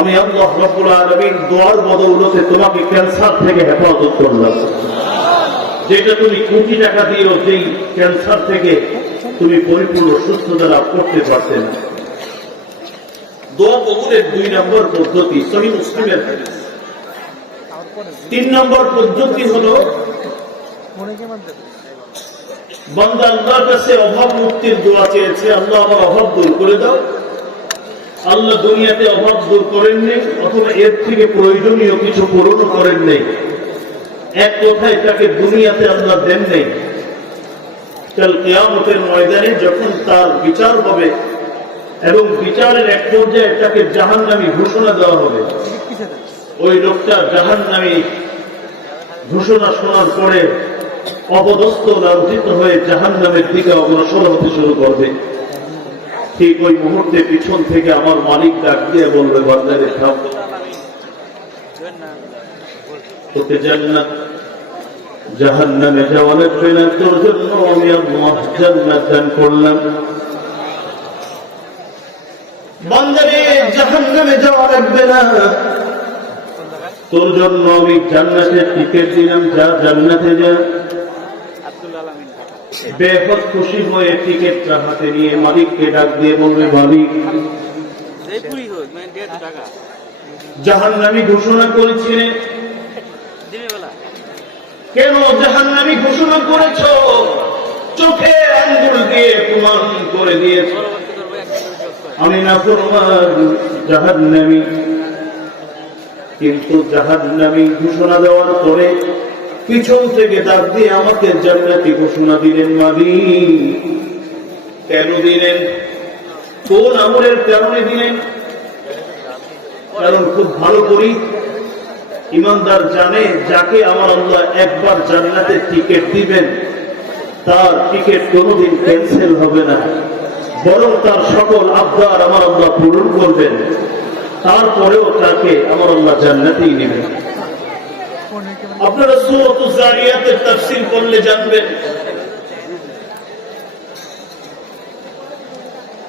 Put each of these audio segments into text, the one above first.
আমি আল্লাহ রব্বুল আলামিন দোয়ার বদৌলতে তোমাকে ক্যান্সার থেকে হেফাজত করলাম। যেটা তুমি কোটি টাকা দিয়েও যেই ক্যান্সার থেকে তুমি পরিপূর্ণ সুস্থতা লাভ করতে পারতে না। দোয়া কবুলের দুই নম্বর পদ্ধতি সহি মুসলিমের তিন নম্বর পদ্ধতি হলো, বান্দা আল্লাহর কাছে অভাব মুক্তির দোয়া চেয়েছে, আল্লাহ আমার অভাব দূর করে দাও। আল্লাহ দুনিয়াতে অভাব দূর করেন নেই, অথবা এর থেকে প্রয়োজনীয় কিছু পূরণ করেন নেই। এক কথায় তাকে দুনিয়াতে আল্লাহ দেন নেই। কাল কেয়ামতের ময়দানে যখন তার বিচার হবে এবং বিচারের এক পর্যায়ে তাকে জাহান নামী ঘোষণা দেওয়া হবে, ওই লোকটা জাহান নামী ঘোষণা শোনার পরে অপদস্থ লাঞ্ছিত হয়ে জাহান নামের দিকে অগ্রসর হতে শুরু করবে। ঠিক ওই মুহূর্তে পিছন থেকে আমার মালিক ডাক দিয়ে বলবে লাগবে না তোর জন্য। আমি তোর জন্য আমি জান্নাতের টিকিট দিলাম। যা জান্নাতে যা। বেহদ খুশি হয়ে টিকিটটা হাতে নিয়ে মালিককে ডাক দিয়ে বলবে মালিক জাহান নামি ঘোষণা করেছিলেন কেন জাহান নামি ঘোষণা করেছ? চোখে আঙ্গুল দিয়ে প্রমাণ করে দিয়েছ। আমি না ফরমান জাহান নামি কিন্তু জাহান নামি ঘোষণা দেওয়ার পরে পিছন থেকে ডাক দিয়ে আমাকে জান্নাতি ঘোষণা দিলেন মাদি কেন দিলেন? কোন আমলের কারণে দিলেন? কারণ খুব ভালো করি। ইমানদার জানে যাকে আমার আল্লাহ একবার জান্নাতের টিকিট দিবেন, তার টিকিট কোনোদিন ক্যান্সেল হবে না। বরং তার সকল আবদার আমার আল্লাহ পূরণ করবেন। তারপরেও তাকে আমার আল্লাহ জান্নাতেই নেবেন। আপনারা সুরত জারিয়াতের তাফসীর করলে জানবেন।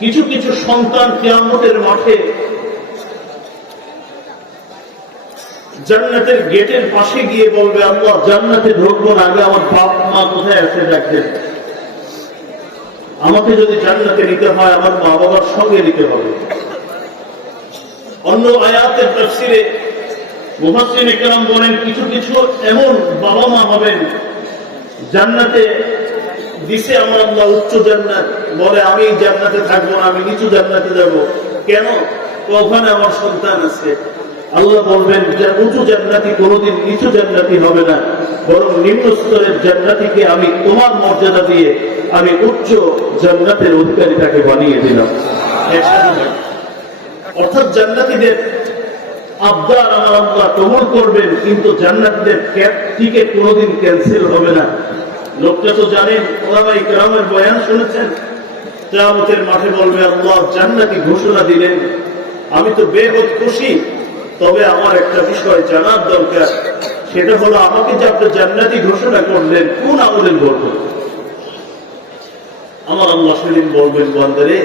কিছু কিছু সন্তান কিয়ামতের মাঠে জান্নাতের গেটের পাশে গিয়ে বলবে, আল্লাহ, জান্নাতে ঢুকবো না, আগে আমার বাপ মা কোথায় আছে দেখেন। আমাকে যদি জান্নাতে নিতে হয়, আমার মা বাবার সঙ্গে নিতে হবে। অন্য আয়াতের তফসিরে মুহাসিন ইকরাম বলেন, কিছু কিছু এমন বাবা মা হবেন, জান্নাতে দিছে আমার আল্লাহ উচ্চ জান্নাত, বলে, আমি জান্নাতে থাকব না, আমি নিচু জান্নাতে যাব। কেন? ওখানে আমার সন্তান আছে। আল্লাহ বলবেন, যে উঁচু জান্নাতি কোনোদিন নিচু জান্নাতি হবে না, বরং নিম্ন স্তরের জান্নাতিকে আমি তোমার মর্যাদা দিয়ে আমি উচ্চ জান্নাতের অধিকারী তাকে বানিয়ে দিলাম। অর্থাৎ জান্নাতীদের আবদার আল্লাহ কবুল করবেন, কিন্তু জান্নাতীদের টিকিট কোনোদিন ক্যান্সেল হবে না। লোকটা তো জানেন বয়ান শুনেছেন। মাঠে বলবে, আল্লাহ জান্নাতি ঘোষণা দিলেন। আমি তো বেহদ খুশি, তবে আমার একটা বিষয় জানার দরকার। সেটা হলো, আমাকে যে আপনি জান্নাতি ঘোষণা করলেন, কোন আমলের বলব? আমার আল্লাহ সেদিন বলবেন, বন্দরে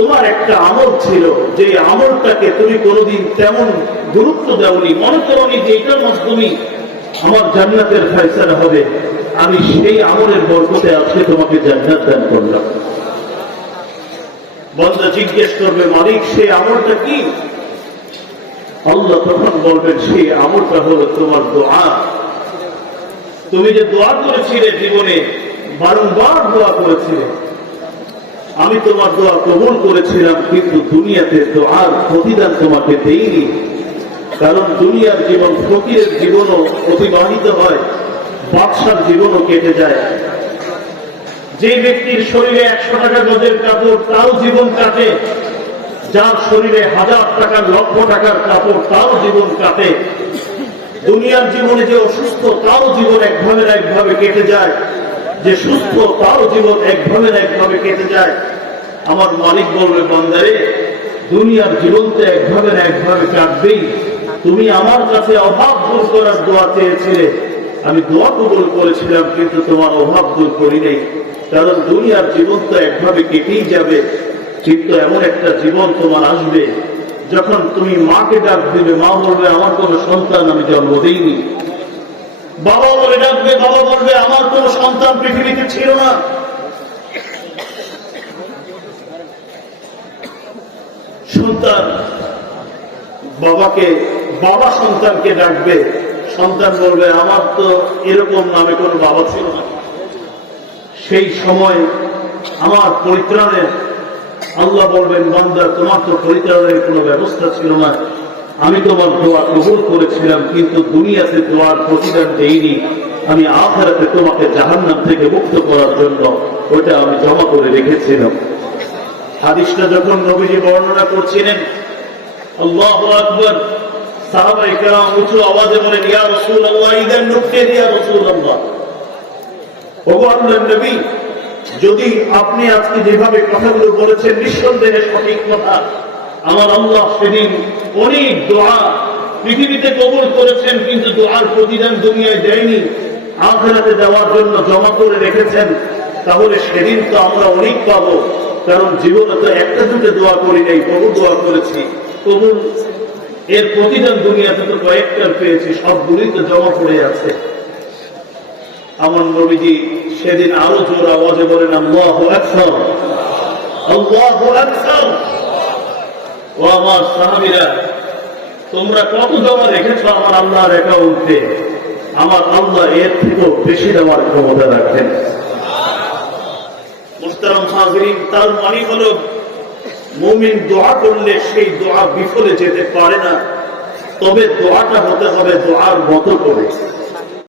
তোমার একটা আমল ছিল যে আমলটাকে তুমি কোনোদিন তেমন গুরুত্ব দেওনি। মনে করনি যে এটার মাধ্যমে আমার জান্নাতের ফয়সালা হবে। আমি সেই আমলের বরকতে আজকে তোমাকে জান্নাত দান করলাম। বন্দা জিজ্ঞেস করবে, মালিক, সেই আমলটা কি? আল্লাহ তখন বলবেন, সেই আমলটা হলো তোমার দোয়া। তুমি যে দোয়া করেছিলে জীবনে, বারংবার দোয়া করেছিলে। আমি তোমার দোয়া কবুল করেছিলাম, কিন্তু দুনিয়াতে দোয়ার প্রতিদান তোমাকে দেইনি। কারণ দুনিয়ার জীবন ফকিরের জীবনও অতিবাহিত হয়, বাদশার জীবনও কেটে যায়। যে ব্যক্তির শরীরে একশো টাকা গজের কাপড়, তাও জীবন কাটে। যার শরীরে হাজার টাকার লক্ষ টাকার কাপড়, তাও জীবন কাটে। দুনিয়ার জীবনে যে অসুস্থ, তাও জীবন না একভাবে কেটে যায়। যে সুস্থ তাও জীবন একভাবে না একভাবে কেটে যায়। আমার মালিক বলবে, বন্দারে, দুনিয়ার জীবন তো একভাবে না একভাবে কাটবেই। তুমি আমার কাছে অভাব দূর করার দোয়া চেয়েছিলে। আমি দোয়া কবুল করেছিলাম, কিন্তু তোমার অভাব দূর করি নাই। কারণ দুনিয়ার জীবন তো একভাবে কেটেই যাবে। কিন্তু এমন একটা জীবন তোমার আসবে। যখন তুমি মাকে ডাক দিবে, মা বলবে, আমার কোনো সন্তান আমি জন্ম দিইনি। বাবা বলে ডাকবে, বাবা বলবে, আমার কোনো সন্তান পৃথিবীতে ছিল না। সন্তান বাবাকে, বাবা সন্তানকে ডাকবে, সন্তান বলবে, আমার তো এরকম নামে কোনো বাবা ছিল না। সেই সময় আমার পরিত্রাণের, আল্লাহ বলবেন, বান্দা, তোমার তো পরিত্রাণের কোনো ব্যবস্থা ছিল না। আমি তোমার দোয়া কবুল করেছিলাম, কিন্তু দুনিয়াতে দোয়ার প্রতিদান দেইনি। আমি আখারাতে তোমাকে জাহান্নাম থেকে মুক্ত করার জন্য ওটা আমি জমা করে রেখেছিলাম। হাদিসটা যখন নবীজি বর্ণনা করছিলেন, আল্লাহ আকবর সাহাবাই কেরাম উঁচু আওয়াজে বলেন, ইয়া রসুল আল্লাহ ইদান নুকতে ইয়া রসুল আল্লাহ ওগো আল্লাহর নবী, যদি আপনি আজকে যেভাবে কথাগুলো বলেছেন, নিঃসন্দেহে সঠিক কথা। আমার আল্লাহ সেদিন অনেক দোয়া পৃথিবীতে কবুল করেছেন, কিন্তু দোয়ার প্রতিদান দুনিয়ায় দেয়নি। আখেরাতে দেওয়ার জন্য জমা করে রেখেছেন। তাহলে সেদিন তো আমরা অনেক পাবো, কারণ জীবনে তো একটা দুটো দোয়া করি নাই, বহু দোয়া করেছি। কবুল, এর প্রতিদান দুনিয়াতে তো কয়েকটার পেয়েছি, সবগুলোই তো জমা পড়ে আছে। আমার নবীজি সেদিন আরও জোর আওয়াজে বলেন, আল্লাহ আল্লাহ ও আমার সাহাবিরা, তোমরা কত জমা রেখেছ আমার আল্লাহর অ্যাকাউন্টে? আমার আল্লাহ এর থেকেও বেশি দেওয়ার ক্ষমতা রাখেন। তার মানে হল, মুমিন দোয়া করলে সেই দোয়া বিফলে যেতে পারে না, তবে দোয়াটা হতে হবে দোয়ার মতো করে।